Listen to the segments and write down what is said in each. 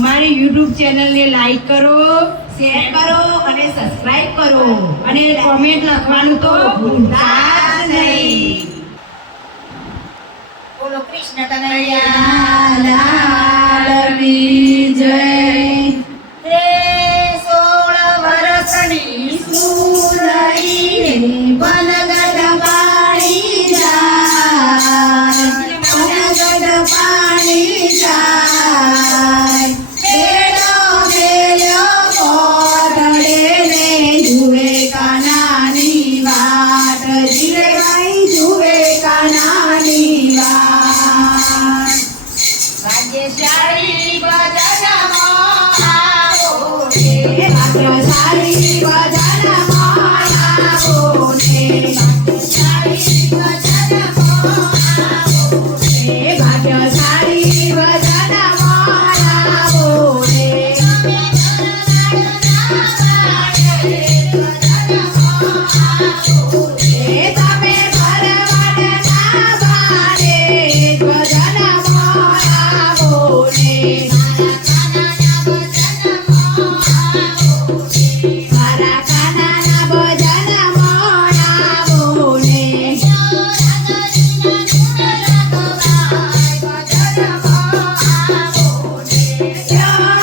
અમારી YouTube ચેનલને like કરો, શેર કરો અને સબસ્ક્રાઇબ કરો અને કોમેન્ટ લખવાનું તો ભૂલતા જ નહીં. બોલો કૃષ્ણ કનૈયા લાલ કી જય. હે 16 વર્ષની સુંદરીને વનગઢ પાણી જાય, વનગઢ પાણી જાય. બેડો મેલ્યો કોટડે ને જુએ કાનાની વાટ, જીવભાઈ જુએ કાનાની વાટ. ભાગ્યશાળી ભજનમાં આવો રે, ભાગ્યશાળી ભજનમાં આવો રે, ભાગ્યશાળી ભજનમાં આવો રે, ભાગ્યશાળી ભજનમાં આવો રે. તમે ભરવાડના ભારે ભજનમાં આવો રે. મારા કાનાના ભજનમાં આવો રે.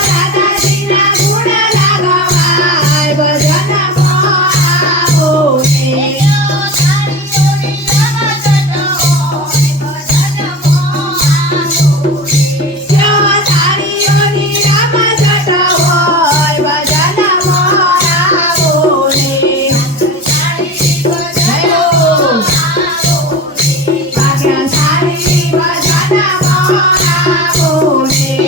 રાધાજીના ગુણ લાગવાય ભજનમાં આવો રે. તારીઓની રામજટ હોય ભજનમાં આવો રે. ભાગ્યશાળી ભજનમાં આવો રે.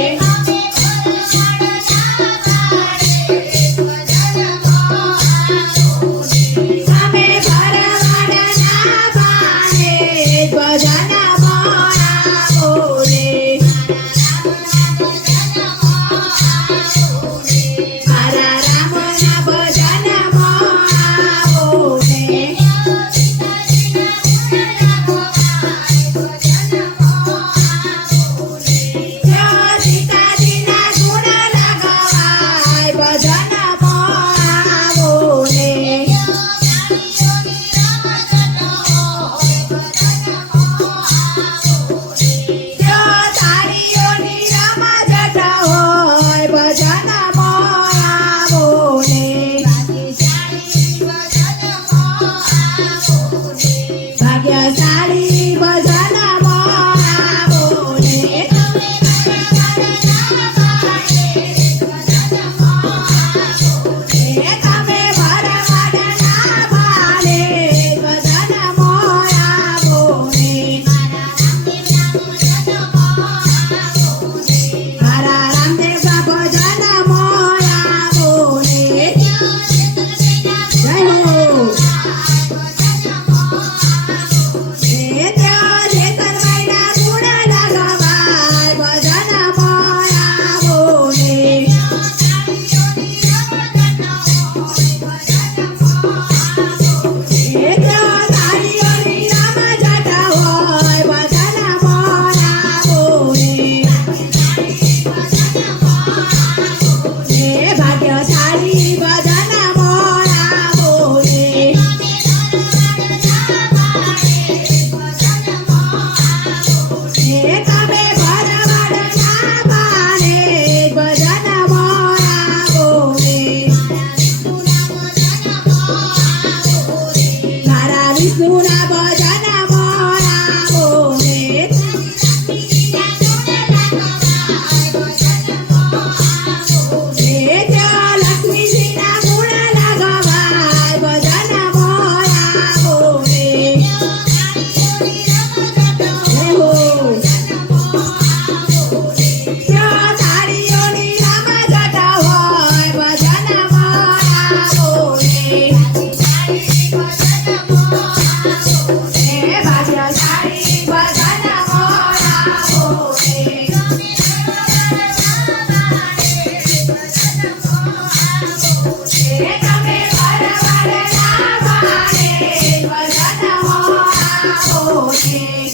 અમે ભરવાડના ભારે ભજનમાં આવો રે. મારા રામના ભજનમાં આવો રે. સીતાજીના ગુણ લાગવાય ભજનમાં આવો રે. તારીઓની રામજટ હોય ભજનમાં આવો રે. ભાગ્યશાળી ભજનમાં આવો રે. તમે ભરવાડના ભારે ભજનમાં આવો રે. મારા રામદેવના ભજનમાં આવો રે. જય હો. જેતરભાઈના ગુણ લાગવાય ભજનમાં આવો રે. તારીઓની રામજટ હોય ભજનમાં આવો રે. ભાગ્યશાળી ભજનમાં આવો રે. તમે ભરવાડના ભારે ભજનમાં આવો રે. મારા વિષ્ણુના ભજનમાં આવો રે. લક્ષ્મીજીના ગુણ લાગવાય ભજનમાં આવો રે. જય હો. તારીઓની રામજટ હોય ભજનમાં આવો રે. ભાગ્યશાળી ભજનમાં આવો રે. તમે ભરવાડના ભારે ભજનમાં આવો રે.